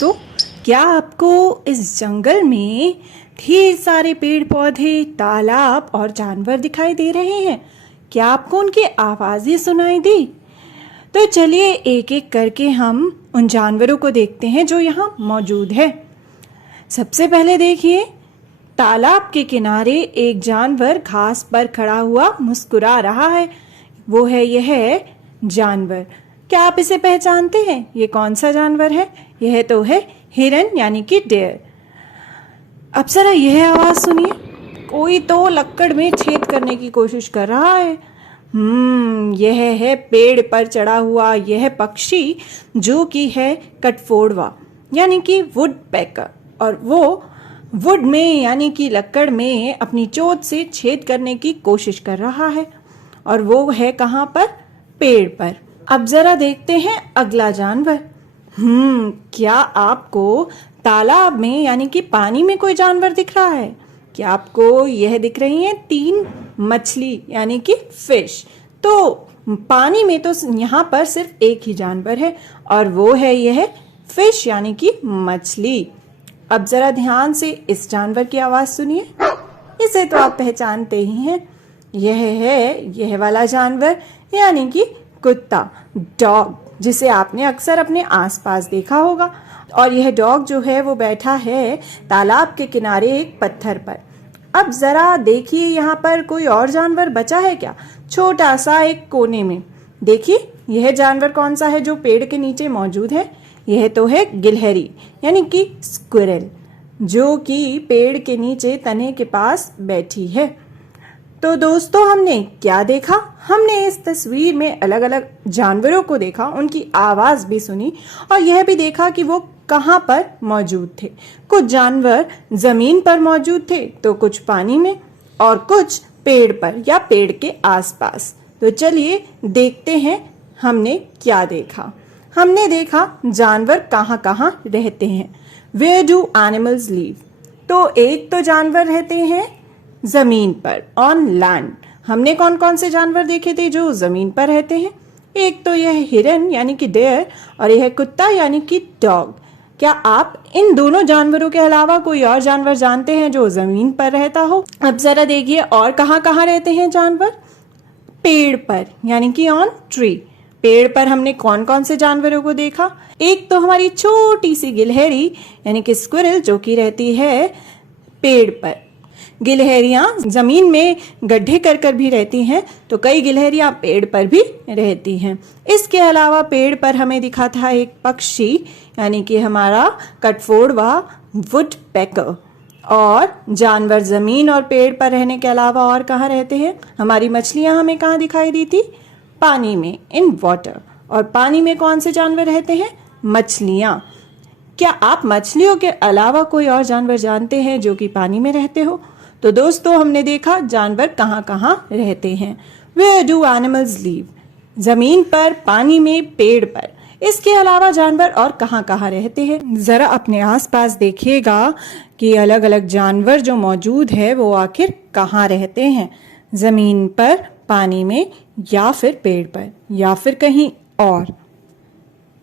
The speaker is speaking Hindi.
दोस्तों, क्या आपको इस जंगल में ढेर सारे पेड़ पौधे, तालाब और जानवर दिखाई दे रहे हैं? क्या आपको उनकी आवाज़ें सुनाई दी? तो चलिए एक एक करके हम उन जानवरों को देखते हैं जो यहाँ मौजूद है। सबसे पहले देखिए, तालाब के किनारे एक जानवर घास पर खड़ा हुआ मुस्कुरा रहा है। वो है यह जानवर। क्या आप इसे पहचानते हैं? ये कौन सा जानवर है? यह तो है हिरन यानी कि डेयर। अब जरा यह आवाज सुनिए, कोई तो लक्कड़ में छेद करने की कोशिश कर रहा है। यह है पेड़ पर चढ़ा हुआ यह पक्षी जो कि है कटफोड़वा यानी कि वुड पैकर, और वो वुड में यानी कि लक्कड़ में अपनी चोंच से छेद करने की कोशिश कर रहा है। और वो है कहाँ पर? पेड़ पर। अब जरा देखते हैं अगला जानवर। क्या आपको तालाब में यानी कि पानी में कोई जानवर दिख रहा है? क्या आपको यह दिख रही हैं 3 मछली यानी कि फिश? तो पानी में तो यहाँ पर सिर्फ एक ही जानवर है और वो है यह फिश यानी कि मछली। अब जरा ध्यान से इस जानवर की आवाज सुनिए, इसे तो आप पहचानते ही हैं। यह है यह वाला जानवर यानी कि कुत्ता, डॉग, जिसे आपने अक्सर अपने आसपास देखा होगा। और यह डॉग जो है वो बैठा है तालाब के किनारे एक पत्थर पर। अब जरा देखिए यहाँ पर कोई और जानवर बचा है क्या? छोटा सा एक कोने में देखिए, यह जानवर कौन सा है जो पेड़ के नीचे मौजूद है? यह तो है गिलहरी यानी कि स्क्विरल, जो कि पेड़ के नीचे तने के पास बैठी है। तो दोस्तों, हमने क्या देखा? हमने इस तस्वीर में अलग अलग जानवरों को देखा, उनकी आवाज भी सुनी और यह भी देखा कि वो कहाँ पर मौजूद थे। कुछ जानवर जमीन पर मौजूद थे तो कुछ पानी में और कुछ पेड़ पर या पेड़ के आसपास। तो चलिए देखते हैं हमने क्या देखा। हमने देखा जानवर कहाँ कहाँ रहते हैं। Where do animals live? तो एक तो जानवर रहते हैं जमीन पर, ऑन लैंड। हमने कौन कौन से जानवर देखे थे जो जमीन पर रहते हैं? एक तो यह हिरन यानी कि डेयर और यह कुत्ता यानी कि डॉग। क्या आप इन दोनों जानवरों के अलावा कोई और जानवर जानते हैं जो जमीन पर रहता हो? अब जरा देखिए और कहाँ कहाँ रहते हैं जानवर? पेड़ पर यानी कि ऑन ट्री। पेड़ पर हमने कौन कौन से जानवरों को देखा? एक तो हमारी छोटी सी गिलहरी यानी कि स्क्विरल जो कि रहती है पेड़ पर। गिलहरियां जमीन में गड्ढे कर कर भी रहती हैं, तो कई गिलहरियां पेड़ पर भी रहती हैं। इसके अलावा पेड़ पर हमें दिखा था एक पक्षी यानी कि हमारा कटफोड़वा वुड पैकर। और जानवर जमीन और पेड़ पर रहने के अलावा और कहाँ रहते हैं? हमारी मछलियां हमें कहाँ दिखाई दी थी? पानी में, इन वाटर। और पानी में कौन से जानवर रहते हैं? मछलियां। क्या आप मछलियों के अलावा कोई और जानवर जानते हैं जो कि पानी में रहते हो? तो दोस्तों, हमने देखा जानवर कहाँ कहाँ रहते हैं। Where do animals live? जमीन पर, पानी में, पेड़ पर। इसके अलावा जानवर और कहाँ कहाँ रहते हैं? जरा अपने आसपास देखिएगा कि अलग अलग जानवर जो मौजूद है वो आखिर कहाँ रहते हैं। जमीन पर, पानी में, या फिर पेड़ पर, या फिर कहीं और।